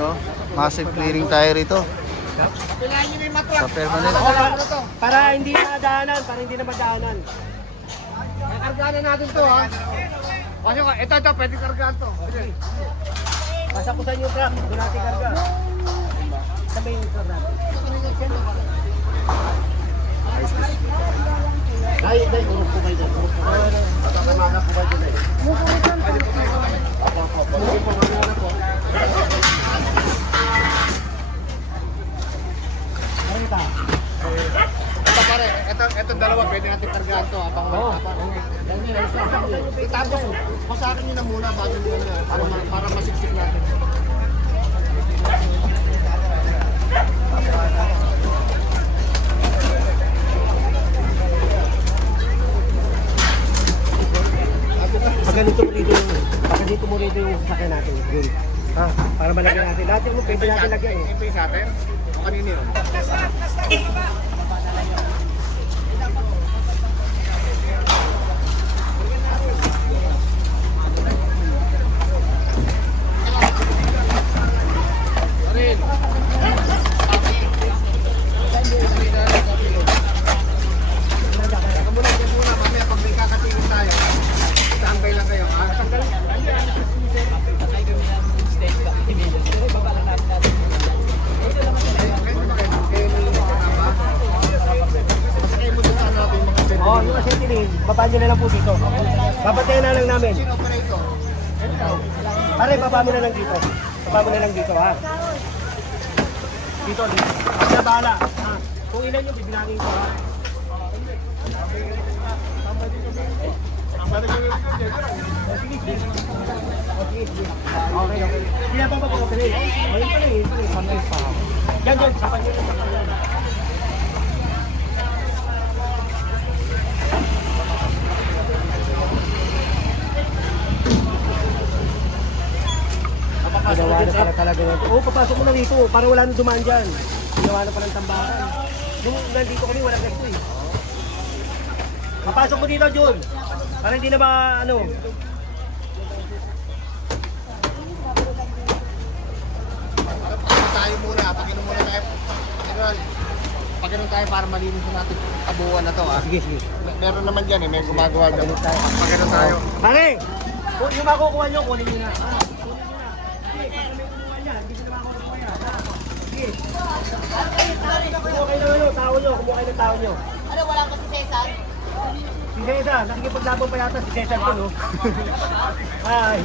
oh. Massive clearing tayo rito. Pilahin nyo na yung matwak. Sa permanent. Para hindi na madaanan, para hindi na madaanan. Kargahan natin to ha. Kasi ito, pwede kargahan to. Basta ko sa inyo truck, doon natin karga. Sabay yung truck natin. Dahil, urok po kayo dyan. Urok po kayo. Tatamaga po kayo dyan. Ito pare, ito dalawa pwede natin kargahan to. Tapos, pasakin nyo na muna bago nyo na para masiksik natin. Pagka dito mo rito yung sasakyan natin. Yun. Ha? Para malagyan natin. Lahat yung pwede natin lagyan eh. Ito yung sa atin? O kanino yun? Baba nyo na lang po dito. Babatayan na lang namin. Pare, baba mo na lang dito. Baba mo na lang dito, ha? Dito. Basta bahala. Ha? Kung ilan yung bibilangin ko, ha? Okay. Sila pa ba po? Ayun pala eh. Yan, sapan nyo na. Ginawa na pala talaga yun. Oo, papasok mo na dito para wala nang dumaan dyan. Ginawa na pala ng tambakan. Nung nandito kami, walang gasto eh. Papasok mo dito, Jun. Para hindi na ano. Tayo muna, pag-inom muna tayo. Pag-inom tayo para malinis natin kabuuan na to. Sige, sige. Meron naman dyan eh, may gumagawa dyan. Pag-inom tayo. Pare, yung makukuha nyo, kunin nyo na. Kumuha kayo ng tao nyo, kumuha kayo ng tao nyo. Ano, wala pa si Cesar? Si Cesar, nakikipaglaban pa yata si Cesar ko, no? Ay.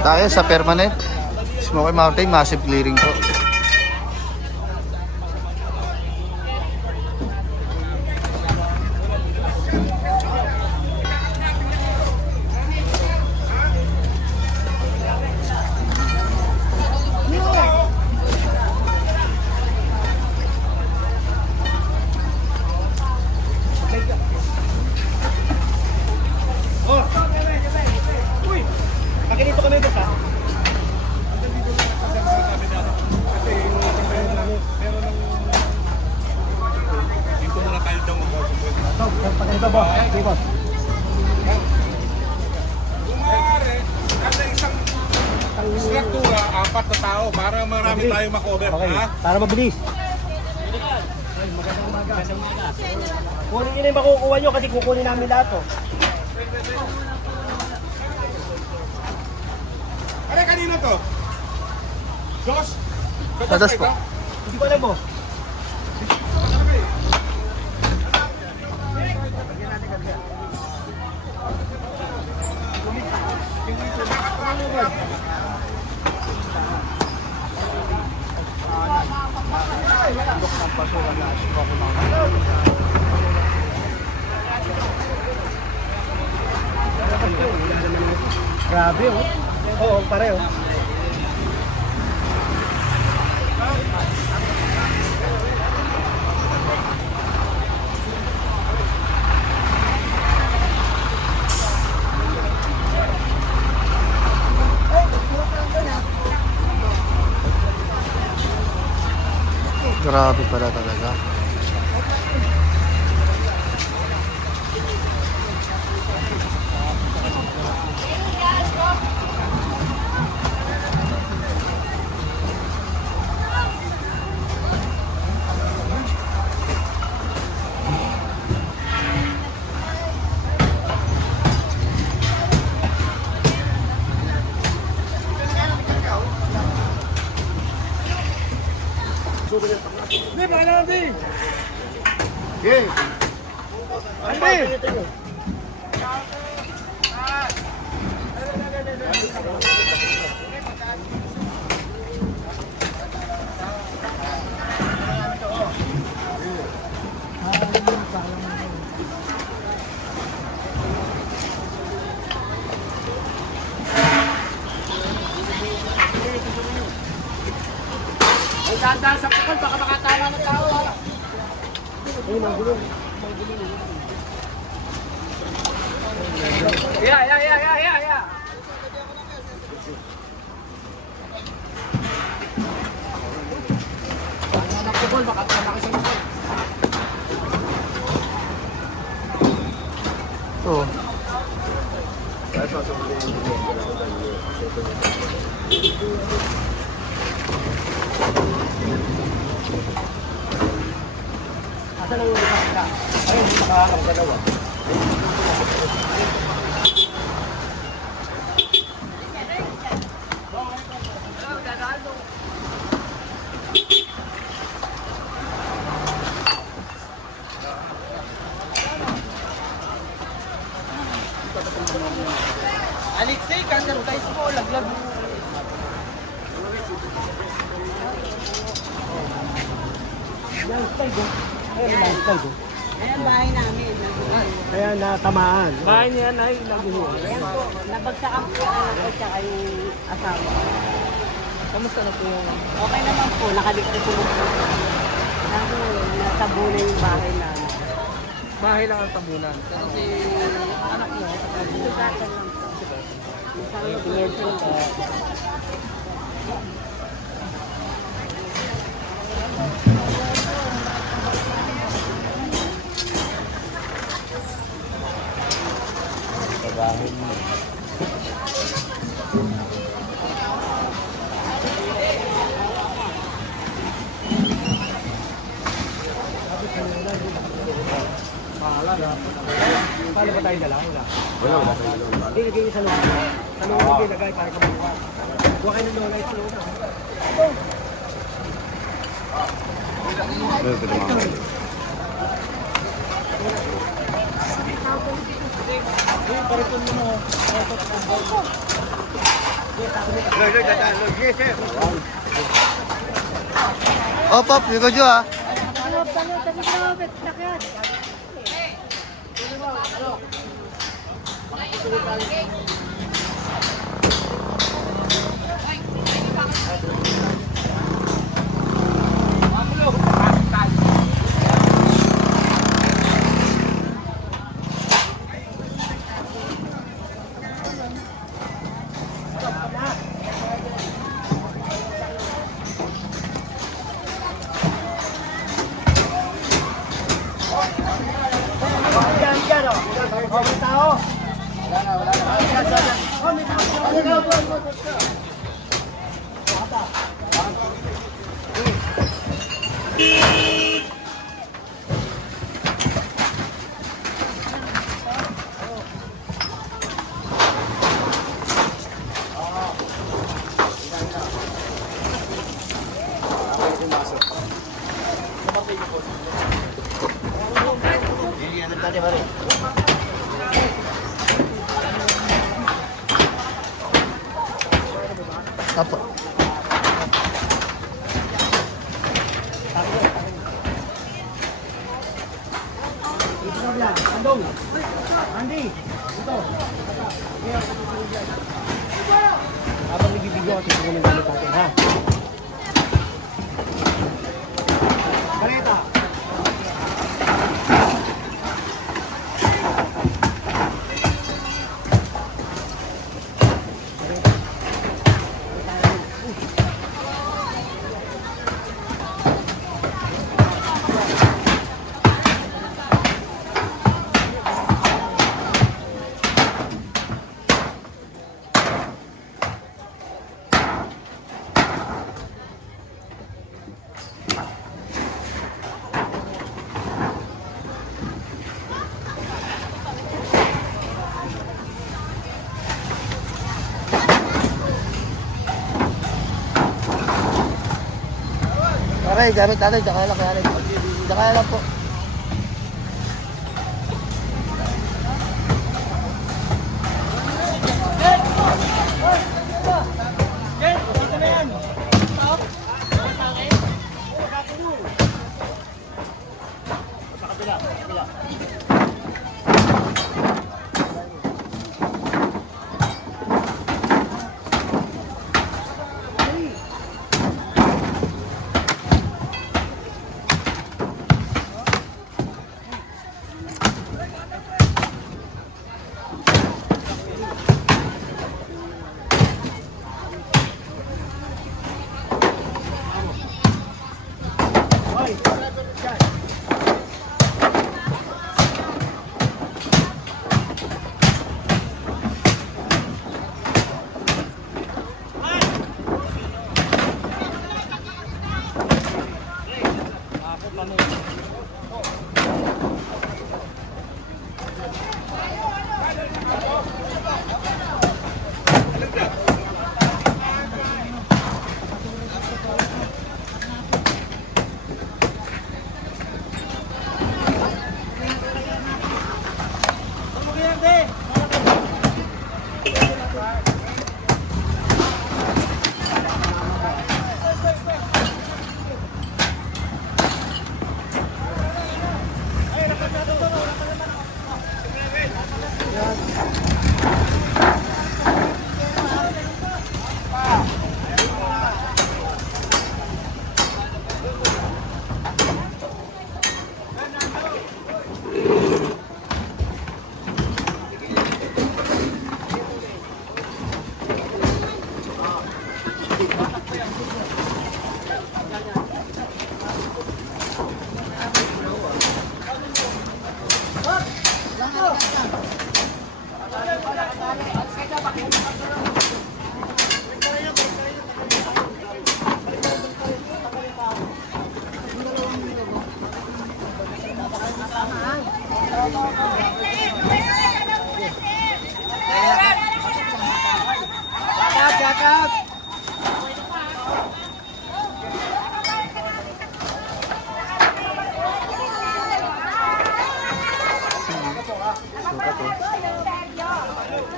Tayo sa permanent. Smoky Mountain, massive clearing po. Pagkanito kami ba sa? Pagkanito ba? Okay, boss. Struktura, 4 na tao para marami tayong makover. Okay, Ha? para mabilis. Kunin nyo na yung makukuha nyo kasi kukunin namin lahat, oh. Ano kanino to? Dos? Dadas po. Hindi ko alam, boss. Grabe, oh. Oo, pareho. Grabe pala talaga. Okay. Ay, dahan-dahan sa pukol, baka makatama ng tao ha. Ay, magulong. Yeah. Ang pukol, makatama kasi sa pukol. Oh. Asan ang ka? Ay, hindi makakagalaw. Alexei, kasartais mo, laglag. Landslide oh. Ayun, landslide oh. Ayan bahay namin. Kaya natamaan. Bahay niya na yung laguho. Ayan po, nabagsakan po ang anak ko tsaka yung asawa. Kamusta na po yung... Okay naman po, nakaligtas po po. Kaso natabunan yung bahay namin. Bahay lang ang tabunan. Kasi anak mo, natabunan lang po. Isang pinension po. Paano ba tayo dala? Wala. Hindi, lagay niyo sa loob. Sa loob hindi lagay para kabuka. Huwag kayo ng lolay sa loob. Op, ligo dyo ah. Apo. Dito na bila. Andong. Andy. Dito. Habang nagbibigyo kasi kung anong gamit natin ha. Balita. Ay, gamit natin. Tsaka lang, kaya lang. Tsaka lang po.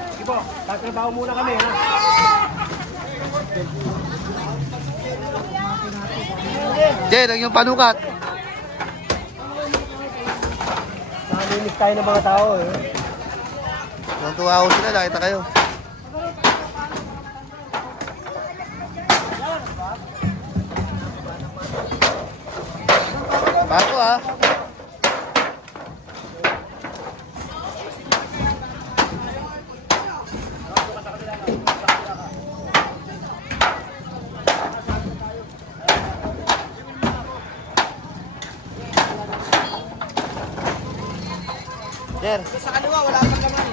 Sige po, tatrabaho muna kami ha. Jen, ang yung panukat. Naminis tayo ng mga tao eh. Tuwa ako sila, nakita kayo. Bako ha. Jer. Sa kaliwa, wala pang laman.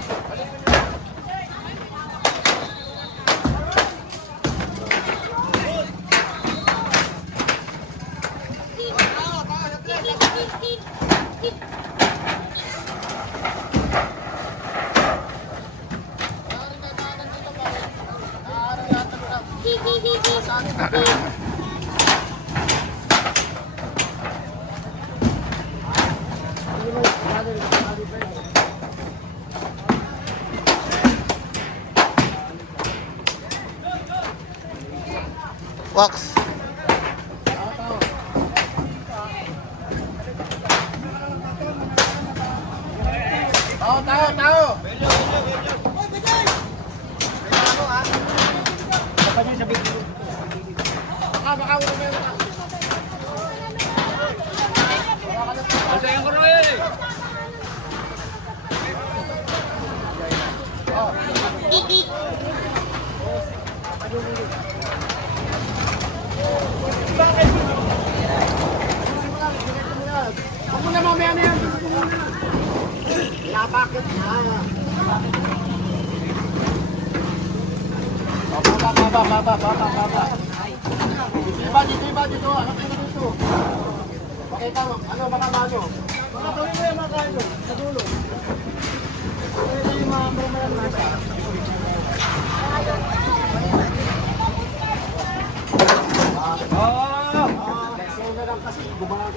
Wax. Tao! Ako na mamaya na yan. Napakit na. Baba. Dito. Ano kayo dito? Pakita mo. Ano, baka mano? Baka gawin mo yung mga kano. Sa dulo. Ito yung mga promayan nasa. kasi bumagal.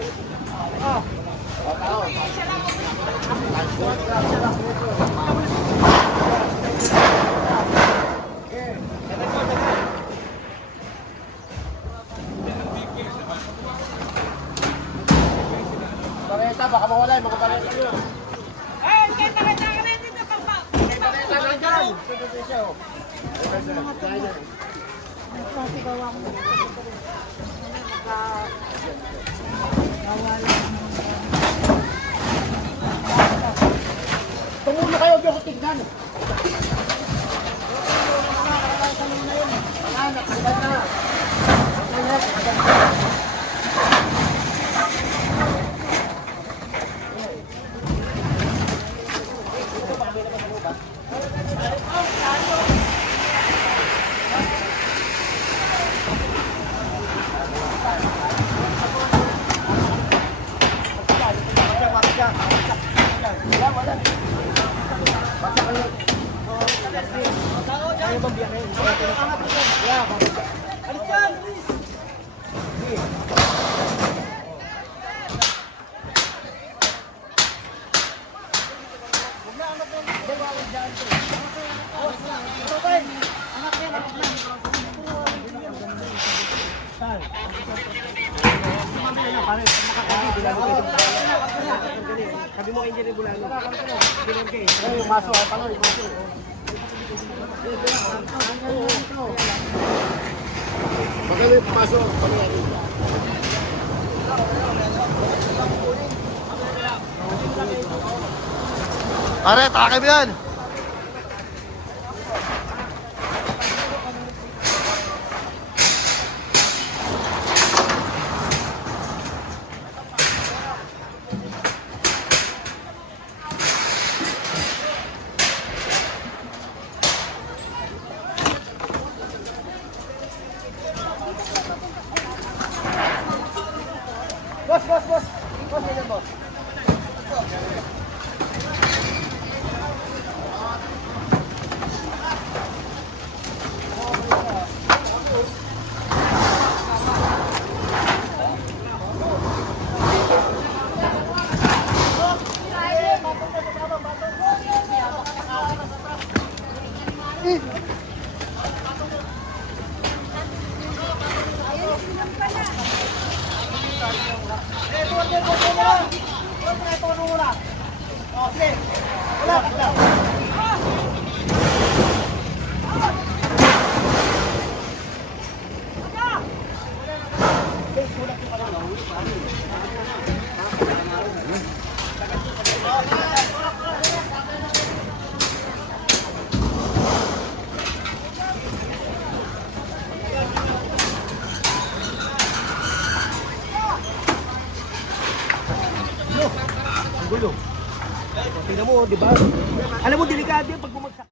Bareta, baka mawala yung mga bareta nyo. Tumulo kayo, diyo ko tignan. Kaya bang biyahe? Sabi mo kay Engineer Bulano. Yung maso, ay pala, yung maso. Magaling pumasok. Pare, takip yan! Boss, boss, boss. Boss, ganyan, boss. Gulo. Tingnan mo, di ba? Alam mo, delikado yan pag bumagsak.